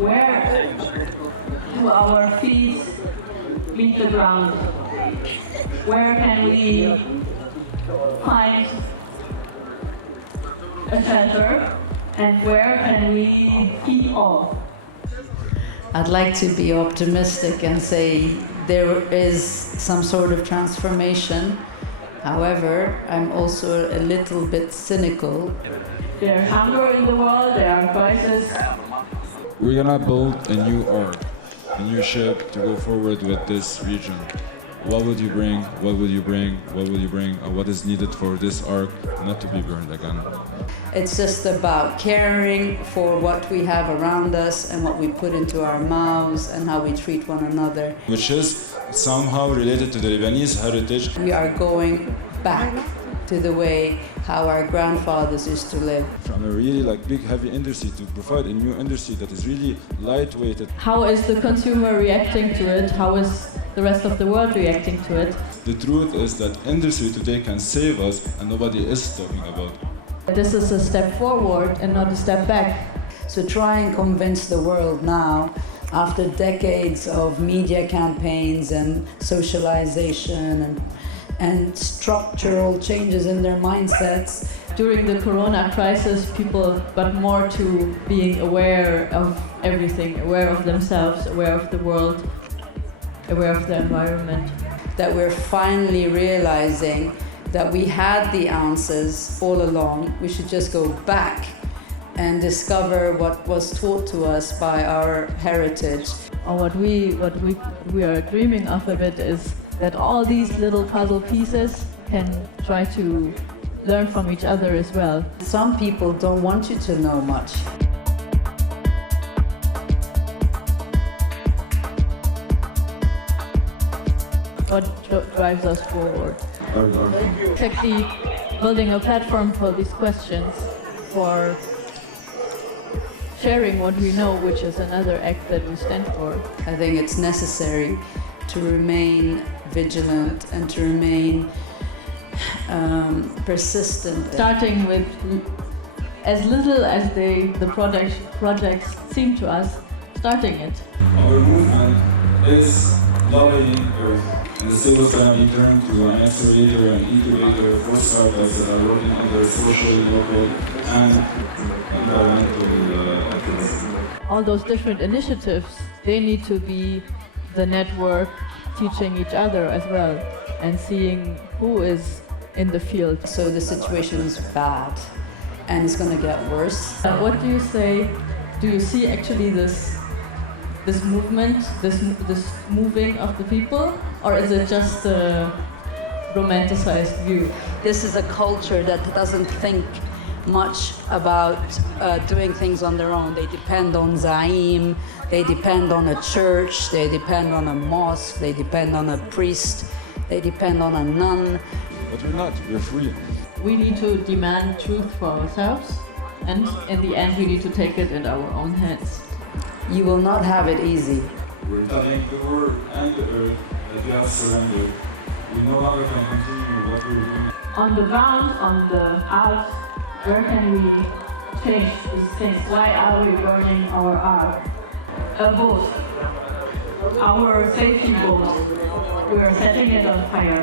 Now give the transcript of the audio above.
Where do our feet meet the ground? Where can we find a shelter? And where can we keep off? I'd like to be optimistic and say there is some sort of transformation. However, I'm also a little bit cynical. There's hunger in the world, there are crises. We're gonna build a new ark, a new ship to go forward with this region. What would you bring? What would you bring? What would you bring? What is needed for this ark not to be burned again? It's just about caring for what we have around us and what we put into our mouths and how we treat one another. Which is somehow related to the Lebanese heritage. We are going back to the way how our grandfathers used to live. From a really big heavy industry to provide a new industry that is really lightweighted. How is the consumer reacting to it? How is the rest of the world reacting to it? The truth is that industry today can save us and nobody is talking about it. This is a step forward and not a step back. So try and convince the world now, after decades of media campaigns and socialization and structural changes in their mindsets. During the corona crisis, people got more to being aware of everything, aware of themselves, aware of the world, aware of the environment. That we're finally realizing that we had the answers all along. We should just go back and discover what was taught to us by our heritage. Or what we are dreaming of a bit is that all these little puzzle pieces can try to learn from each other as well. Some people don't want you to know much. What drives us forward? It's actually building a platform for these questions, for sharing what we know, which is another act that we stand for. I think it's necessary to remain vigilant and to remain persistent. Starting with as little as the projects seem to us, starting it. Our movement is lobbying Earth. In the same time, we turn to an accelerator and incubator for startups that are working under social, local, and environmental activism. All those different initiatives, they need to be the network teaching each other as well and seeing who is in the field. So the situation is bad and it's going to get worse. What do you say? Do you see actually this movement, this moving of the people, or is it just a romanticized view? This is a culture that doesn't think much about doing things on their own. They depend on Zaim, they depend on a church, they depend on a mosque, they depend on a priest, they depend on a nun. But we're not, we're free. We need to demand truth for ourselves, and in the end we need to take it in our own hands. You will not have it easy. We're telling the world and the earth that we have surrendered. We no longer can continue what we're doing. On the ground, on the earth, where can we change these things? Why are we burning our art? A boat, our safety boat, we are setting it on fire.